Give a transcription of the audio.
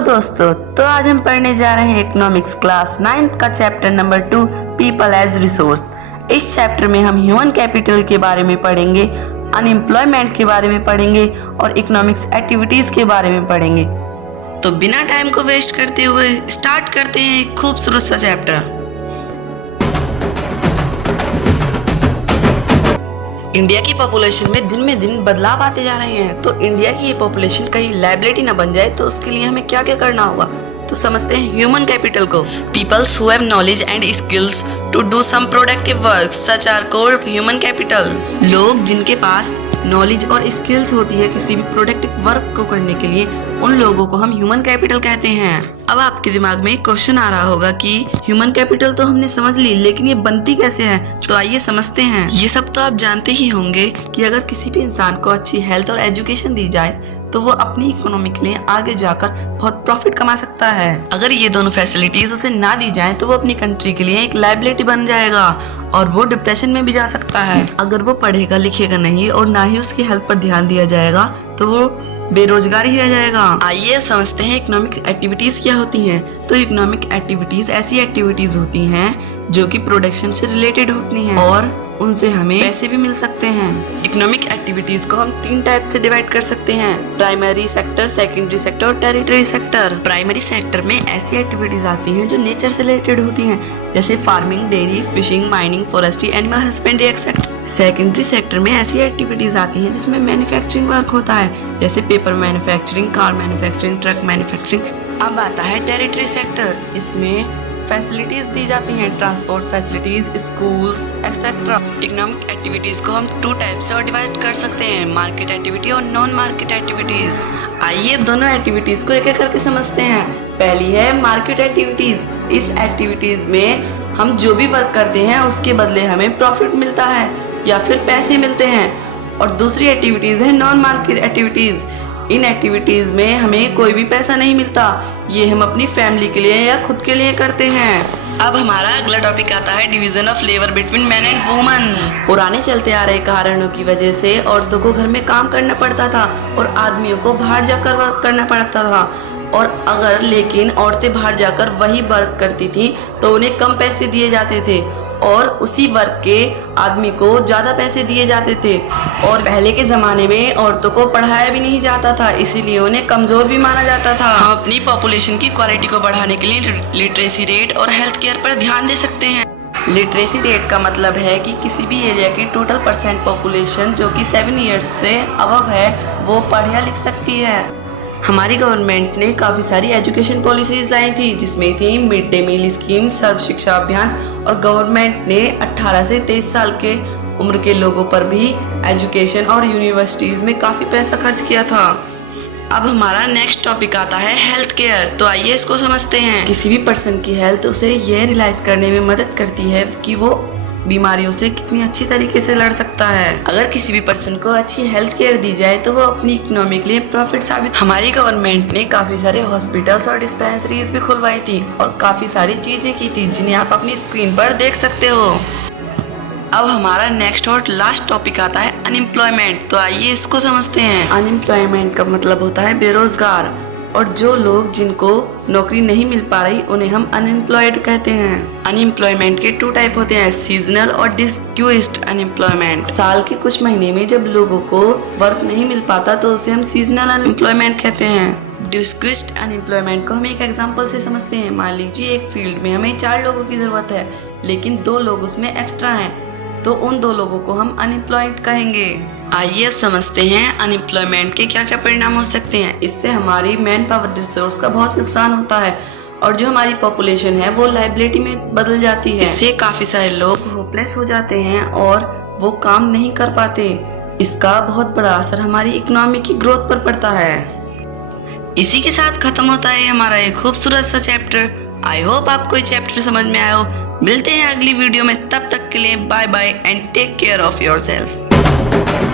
दोस्तों, तो आज हम पढ़ने जा रहे हैं इकोनॉमिक्स क्लास 9th का chapter number 2 people as resource. इस चैप्टर में हम ह्यूमन कैपिटल के बारे में पढ़ेंगे, अनएम्प्लॉयमेंट के बारे में पढ़ेंगे और इकोनॉमिक्स एक्टिविटीज़ के बारे में पढ़ेंगे। तो बिना टाइम को वेस्ट करते हुए स्टार्ट करते हैं एक खूबसूरत सा चैप्टर। इंडिया की पॉपुलेशन में दिन बदलाव आते जा रहे हैं, तो इंडिया की ये पॉपुलेशन कहीं लायबिलिटी ना बन जाए, तो उसके लिए हमें क्या क्या करना होगा, तो समझते हैं ह्यूमन कैपिटल को। Peoples who have knowledge and skills to do some productive work such are called human capital. लोग जिनके पास नॉलेज और स्किल्स होती है किसी भी प्रोडक्टिव वर्क को करने के लिए, उन लोगों को हम ह्यूमन कैपिटल कहते हैं। अब आपके दिमाग में एक क्वेश्चन आ रहा होगा कि ह्यूमन कैपिटल तो हमने समझ ली, लेकिन ये बनती कैसे है, तो आइए समझते हैं। ये सब तो आप जानते ही होंगे कि अगर किसी भी इंसान को अच्छी हेल्थ और एजुकेशन दी जाए तो वो अपनी इकोनॉमी के लिए आगे जाकर बहुत प्रॉफिट कमा सकता है। अगर ये दोनों फैसिलिटीज उसे ना दी जाए तो वो अपनी कंट्री के लिए एक लायबिलिटी बन जाएगा और वो डिप्रेशन में भी जा सकता है। अगर वो पढ़ेगा लिखेगा नहीं और ना ही उसकी हेल्थ पर ध्यान दिया जाएगा तो वो बेरोजगार ही रह जाएगा। आइए अब समझते हैं इकोनॉमिक एक्टिविटीज क्या होती हैं। तो इकोनॉमिक एक्टिविटीज ऐसी एक्टिविटीज होती हैं जो कि प्रोडक्शन से रिलेटेड होती हैं और उनसे हमें पैसे भी मिल सकते हैं। इकोनॉमिक एक्टिविटीज को हम 3 टाइप से डिवाइड कर सकते हैं: प्राइमरी सेक्टर, सेकेंडरी सेक्टर और टेरिटरी सेक्टर। प्राइमरी सेक्टर में ऐसी एक्टिविटीज आती हैं जो नेचर से रिलेटेड होती हैं, जैसे farming, dairy, fishing, mining, forestry, animal husbandry etcetera. Secondary sector में ऐसी एक्टिविटीज आती हैं जिसमें मैन्युफैक्चरिंग वर्क होता है, जैसे paper manufacturing, car manufacturing, truck manufacturing. अब आता है टेरिटरी सेक्टर। इसमें फैसिलिटीज दी जाती हैं, transport facilities, schools etcetera. Economic activities को हम 2 टाइप से और डिवाइड कर सकते हैं: मार्केट एक्टिविटी और नॉन मार्केट एक्टिविटीज। आइए अब दोनों एक्टिविटीज को एक एक करके समझते हैं। पहली है मार्केट एक्टिविटीज। इस एक्टिविटीज में हम जो भी वर्क करते हैं उसके बदले हमें प्रॉफिट मिलता है या फिर पैसे मिलते हैं। और दूसरी एक्टिविटीज है नॉन मार्केट एक्टिविटीज। इन एक्टिविटीज में हमें कोई भी पैसा नहीं मिलता, ये हम अपनी फैमिली के लिए या खुद के लिए करते हैं। अब हमारा अगला टॉपिक आता है division of labour between man and woman. पुराने चलते आ रहे कारणों की वजह से औरतों को घर में काम करना पड़ता था और आदमियों को बाहर जाकर वर्क करना पड़ता था। और लेकिन औरतें बाहर जाकर वही वर्क करती थी तो उन्हें कम पैसे दिए जाते थे और उसी वर्क के आदमी को ज़्यादा पैसे दिए जाते थे। और पहले के ज़माने में औरतों को पढ़ाया भी नहीं जाता था, इसीलिए उन्हें कमज़ोर भी माना जाता था। हम अपनी पॉपुलेशन की क्वालिटी को बढ़ाने के लिए लिटरेसी रेट और हेल्थ केयर पर ध्यान दे सकते हैं। लिटरेसी रेट का मतलब है कि किसी भी एरिया की टोटल % पॉपुलेशन जो कि 7 ईयर्स से अबव है वो पढ़ या लिख सकती है। हमारी गवर्नमेंट ने काफ़ी सारी एजुकेशन पॉलिसीज़ लाई थी, जिसमें थी मिड डे मील स्कीम, सर्व शिक्षा अभियान, और गवर्नमेंट ने 18 से 23 साल के उम्र के लोगों पर भी एजुकेशन और यूनिवर्सिटीज़ में काफ़ी पैसा खर्च किया था। अब हमारा नेक्स्ट टॉपिक आता है हेल्थ केयर। तो आइए इसको समझते हैं। किसी भी पर्सन की हेल्थ उसे यह रियलाइज़ करने में मदद करती है कि वो बीमारियों से कितनी अच्छी तरीके से लड़ सकता है। अगर किसी भी पर्सन को अच्छी हेल्थ केयर दी जाए तो वो अपनी इकोनॉमी के लिए प्रॉफिट साबित। हमारी गवर्नमेंट ने काफ़ी सारे हॉस्पिटल्स और डिस्पेंसरीज भी खुलवाई थी और काफ़ी सारी चीज़ें की थी जिन्हें आप अपनी स्क्रीन पर देख सकते हो। अब हमारा नेक्स्ट और लास्ट टॉपिक आता है अनएम्प्लॉयमेंट। तो आइए इसको समझते हैं। अनएम्प्लॉयमेंट का मतलब होता है बेरोजगार, और जो लोग जिनको नौकरी नहीं मिल पा रही उन्हें हम अनएम्प्लॉयड कहते हैं। अनएम्प्लॉयमेंट के 2 टाइप होते हैं: सीजनल और डिस्क्यूस्ड अनएम्प्लॉयमेंट। साल के कुछ महीने में जब लोगों को वर्क नहीं मिल पाता तो उसे हम सीजनल अनएम्प्लॉयमेंट कहते हैं। डिस्क्यूस्ड अनएम्प्लॉयमेंट को हम एक एग्जांपल से समझते हैं। मान लीजिए एक फील्ड में हमें 4 लोगों की ज़रूरत है, लेकिन 2 लोग उसमें एक्स्ट्रा हैं, तो उन 2 लोगों को हम अनएम्प्लॉयड कहेंगे। आइए अब समझते हैं अनएम्प्लॉयमेंट के क्या क्या परिणाम हो सकते हैं। इससे हमारी मैन पावर रिसोर्स का बहुत नुकसान होता है और जो हमारी पॉपुलेशन है वो लायबिलिटी में बदल जाती है। इससे काफ़ी सारे लोग होपलेस हो जाते हैं और वो काम नहीं कर पाते। इसका बहुत बड़ा असर हमारी इकोनॉमी की ग्रोथ पर पड़ता है। इसी के साथ खत्म होता है हमारा एक खूबसूरत सा चैप्टर। आई होप आपको ये चैप्टर समझ में आया हो। मिलते हैं अगली वीडियो में, तब तक के लिए bye bye and take care of yourself.